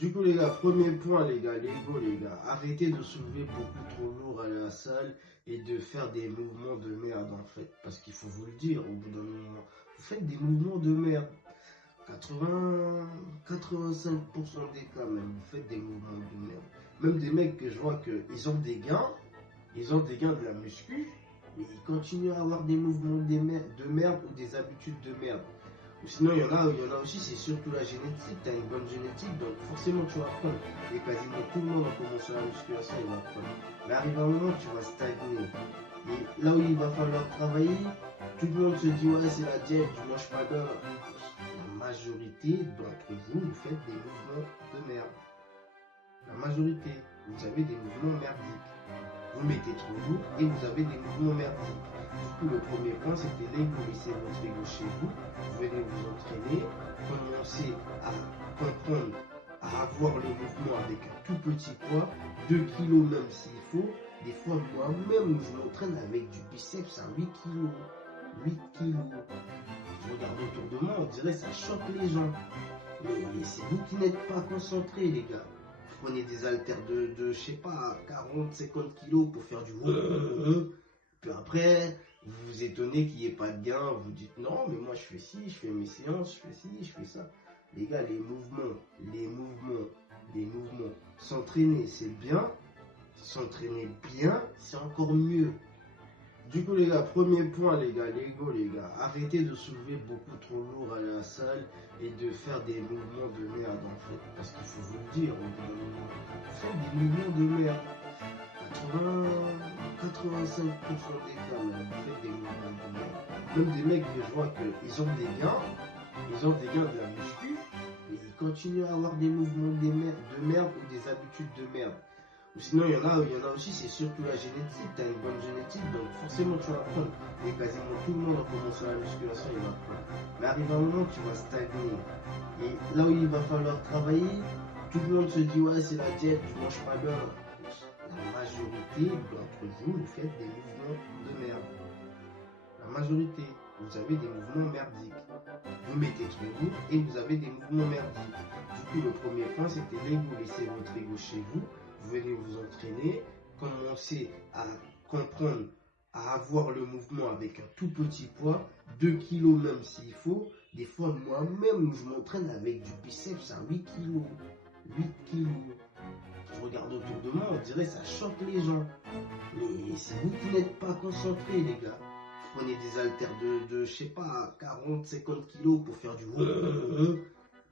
Du coup les gars, premier point les gars, l'ego les gars, arrêtez de soulever beaucoup trop lourd à la salle et de faire des mouvements de merde en fait, parce qu'il faut vous le dire, au bout d'un moment, vous faites des mouvements de merde, 85% des cas même, vous faites des mouvements de merde, même des mecs que je vois qu'ils ont des gains, de la muscu, mais ils continuent à avoir des mouvements de merde ou des habitudes de merde. Ou sinon, il y en a aussi, c'est surtout la génétique. Tu as une bonne génétique, donc forcément tu vas apprendre. Et quasiment tout le monde en commençant la musculation, il va apprendre. Mais arrive un moment, tu vas stagner. Et là où il va falloir travailler, tout le monde se dit ouais, c'est la diète, tu manges pas d'heure. La majorité d'entre vous, vous faites des mouvements de merde. La majorité, vous avez des mouvements merdiques. Vous mettez trop lourd et vous avez des mouvements merdiques. Du coup, le premier point, c'était l'ego. Laissez votre ego chez vous. Vous venez vous entraîner. Commencez à comprendre, à avoir le mouvement avec un tout petit poids, 2 kilos même s'il faut. Des fois, moi-même, je m'entraîne avec du biceps à 8 kilos. 8 kilos. Je regarde autour de moi, on dirait ça choque les gens. Mais c'est vous qui n'êtes pas concentrés, les gars. Prenez des haltères de je sais pas, 40, 50 kilos pour faire du puis après, vous vous étonnez qu'il n'y ait pas de gain, vous dites non, mais moi je fais ci, je fais mes séances, je fais ci, je fais ça. Les gars, les mouvements, s'entraîner c'est bien, s'entraîner bien, c'est encore mieux. Du coup les gars, premier point les gars, l'ego les gars, arrêtez de soulever beaucoup trop lourd à la salle et de faire des mouvements de merde en fait, parce qu'il faut vous le dire, au bout d'un moment, vous faites des mouvements de merde, 85% des cas même, vous faites des mouvements de merde, même des mecs que je vois qu'ils ont des gains, de la muscu, et ils continuent à avoir des mouvements de merde ou des habitudes de merde. Ou sinon, il y en a aussi, c'est surtout la génétique. Tu as une bonne génétique, donc forcément tu vas apprendre. Et quasiment tout le monde en commençant la musculation, il va apprendre. Mais arrive un moment, tu vas stagner. Et là où il va falloir travailler, tout le monde se dit ouais, c'est la diète, tu manges pas d'heure. La majorité d'entre vous, vous faites des mouvements de merde. La majorité, vous avez des mouvements merdiques. Vous mettez trop lourd et vous avez des mouvements merdiques. Du coup, le premier point, c'était l'ego. Laissez votre ego chez vous. Vous venez vous entraîner, commencez à comprendre, à avoir le mouvement avec un tout petit poids, 2 kilos même s'il faut. Des fois, moi-même, je m'entraîne avec du biceps à 8 kilos. 8 kilos. Je regarde autour de moi, on dirait ça choque les gens. Mais c'est vous qui n'êtes pas concentrés, les gars. Vous prenez des haltères de je sais pas, 40, 50 kilos pour faire du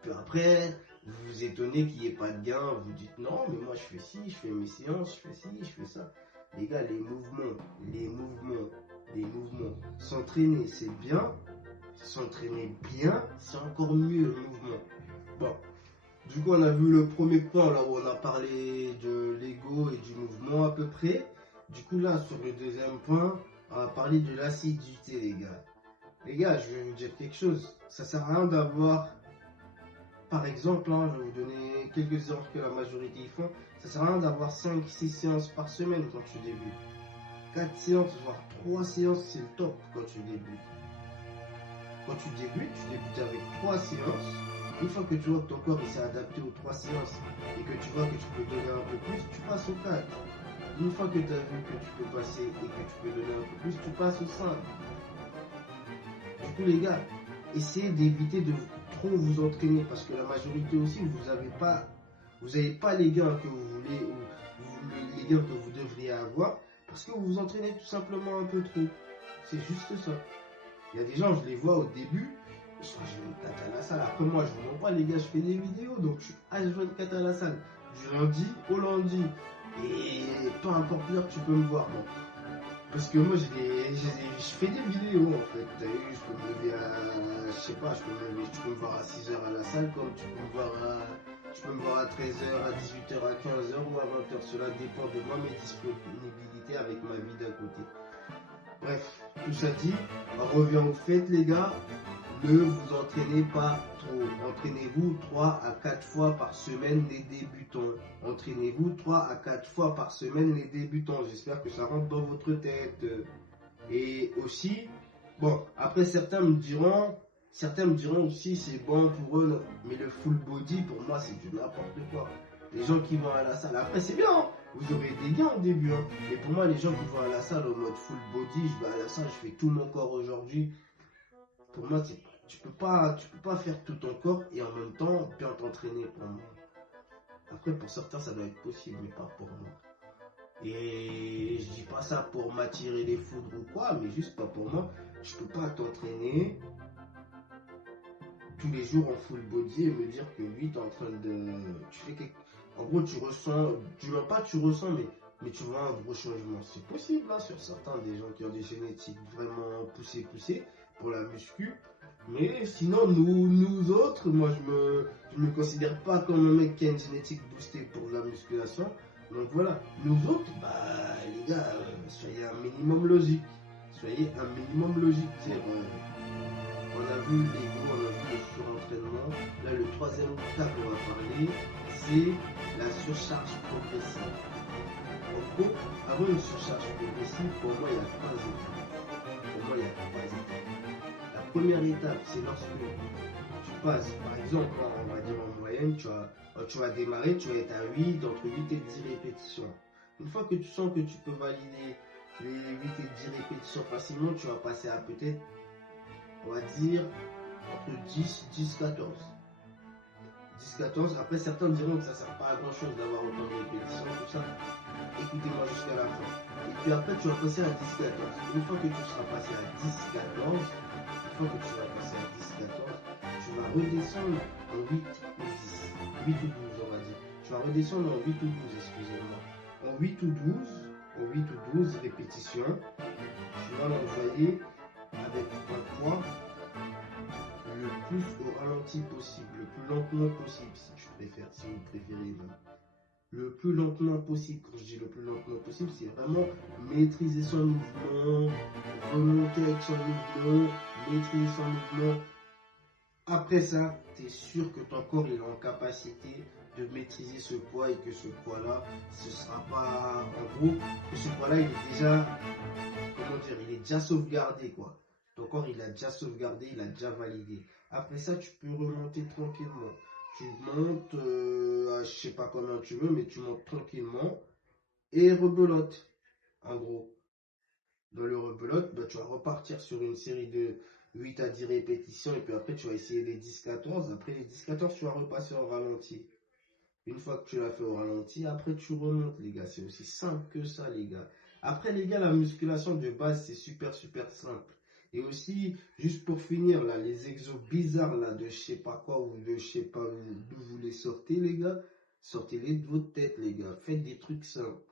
puis après, vous vous étonnez qu'il n'y ait pas de gain, vous dites non, mais moi je fais ci, je fais mes séances, je fais ci, je fais ça. Les gars, les mouvements, s'entraîner c'est bien, s'entraîner bien, c'est encore mieux le mouvement. Bon, du coup on a vu le premier point là où on a parlé de l'ego et du mouvement à peu près. Du coup là, sur le deuxième point, on va parler de l'assiduité les gars. Les gars, je vais vous dire quelque chose, ça sert à rien d'avoir... Par exemple, hein, je vais vous donner quelques séances que la majorité y font. Ça sert à rien d'avoir 5-6 séances par semaine quand tu débutes. 4 séances, voire 3 séances, c'est le top quand tu débutes. Quand tu débutes avec 3 séances. Une fois que tu vois que ton corps s'est adapté aux 3 séances et que tu vois que tu peux donner un peu plus, tu passes aux 4. Une fois que tu as vu que tu peux passer et que tu peux donner un peu plus, tu passes aux 5. Du coup, les gars, essayez d'éviter de trop vous entraîner parce que la majorité aussi, vous n'avez pas les gains que vous voulez ou les gains que vous devriez avoir parce que vous vous entraînez tout simplement un peu trop. C'est juste ça. Il y a des gens, je les vois au début, ils sont H24 à la salle. Après moi, je vous montre pas les gars, je fais des vidéos, donc je suis H24 à la salle. Du lundi au lundi. Et peu importe l'heure, tu peux me voir. Bon. Parce que moi, je fais des vidéos en fait. T'as vu, je peux me lever à, je sais pas, tu peux me voir à 6h à la salle, comme tu peux me voir à 13h, à 18h, à 15h ou à 20h. Cela dépend de moi, mes disponibilités avec ma vie d'à côté. Bref, tout ça dit, on revient au fait les gars, ne vous entraînez pas trop. Entraînez-vous 3 à 4 fois par semaine les débutants. Entraînez-vous 3 à 4 fois par semaine les débutants. J'espère que ça rentre dans votre tête. Et aussi, bon, après certains me diront, Certains me diront aussi c'est bon pour eux, non. Mais le full body pour moi c'est du n'importe quoi. Les gens qui vont à la salle, après c'est bien, hein. Vous aurez des gains au début, hein. Mais pour moi les gens qui vont à la salle en mode full body, je vais à la salle, je fais tout mon corps aujourd'hui. Pour moi tu peux pas faire tout ton corps et en même temps bien t'entraîner pour moi. Après pour certains ça doit être possible mais pas pour moi. Et je dis pas ça pour m'attirer les foudres ou quoi, mais juste pas pour moi. Je peux pas t'entraîner tous les jours en full body et me dire que lui, t'es en train de. Tu fais quelque. En gros, tu ressens. Tu ressens, mais tu vois un gros changement. C'est possible, là, sur certains des gens qui ont des génétiques vraiment poussées pour la muscu. Mais sinon, nous autres, moi, je me considère pas comme un mec qui a une génétique boostée pour la musculation. Donc voilà, nous autres, bah, les gars, soyez un minimum logique. Soyez un minimum logique. On a vu l'ego, on a vu le surentraînement. Là, le troisième cas qu'on va parler, c'est la surcharge progressive. En gros, avant une surcharge progressive, pour moi, il y a trois étapes. La première étape, c'est lorsque tu passes, par exemple, on va dire en moyenne, tu vas démarrer, tu vas être à 8, entre 8 et 10 répétitions. Une fois que tu sens que tu peux valider les 8 et 10 répétitions facilement, tu vas passer à peut-être, on va dire, entre 10, 14. 10, 14, après certains diront que ça ne sert pas à grand chose d'avoir autant de répétitions, tout ça. Écoutez-moi jusqu'à la fin. Et puis après, tu vas passer à 10, 14. Une fois que tu seras passé à 10, 14, tu vas redescendre en 8 ou 10. 8 ou 12, on va dire. Tu vas redescendre en 8 ou 12, excusez-moi. En 8 ou 12 répétitions, tu vas l'envoyer avec un poids le plus au ralenti possible, le plus lentement possible, si vous préférez même. Le plus lentement possible. Quand je dis le plus lentement possible, c'est vraiment maîtriser son mouvement, remonter avec son mouvement, maîtriser son mouvement. Après ça, tu es sûr que ton corps est en capacité de maîtriser ce poids et que ce poids-là, ce sera pas, en gros, que ce poids-là, il est déjà, comment dire, il est déjà sauvegardé, quoi. Ton corps, il a déjà sauvegardé, il a déjà validé. Après ça, tu peux remonter tranquillement. Tu montes, je sais pas comment tu veux, mais tu montes tranquillement et rebelote, en gros. Dans le rebelote, bah, tu vas repartir sur une série de 8 à 10 répétitions et puis après, tu vas essayer les 10, 14. Après les 10, 14, tu vas repasser au ralenti. Une fois que tu l'as fait au ralenti, après tu remontes, les gars. C'est aussi simple que ça, les gars. Après, les gars, la musculation de base, c'est super, super simple. Et aussi, juste pour finir, là, les exos bizarres, là, de je sais pas quoi, ou de je sais pas d'où vous les sortez, les gars. Sortez-les de votre tête, les gars. Faites des trucs simples.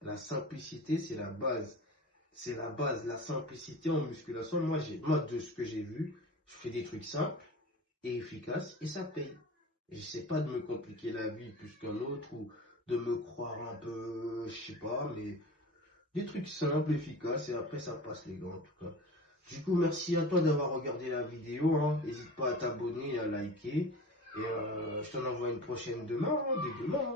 La simplicité, c'est la base. C'est la base, la simplicité en musculation. Moi, de ce que j'ai vu, je fais des trucs simples et efficaces et ça paye. Je sais pas de me compliquer la vie plus qu'un autre ou de me croire un peu, je sais pas, mais des trucs simples, efficaces et après ça passe les gars en tout cas. Du coup, merci à toi d'avoir regardé la vidéo, hein. N'hésite pas à t'abonner et à liker. Et je t'en envoie une prochaine demain, hein, dès demain, hein.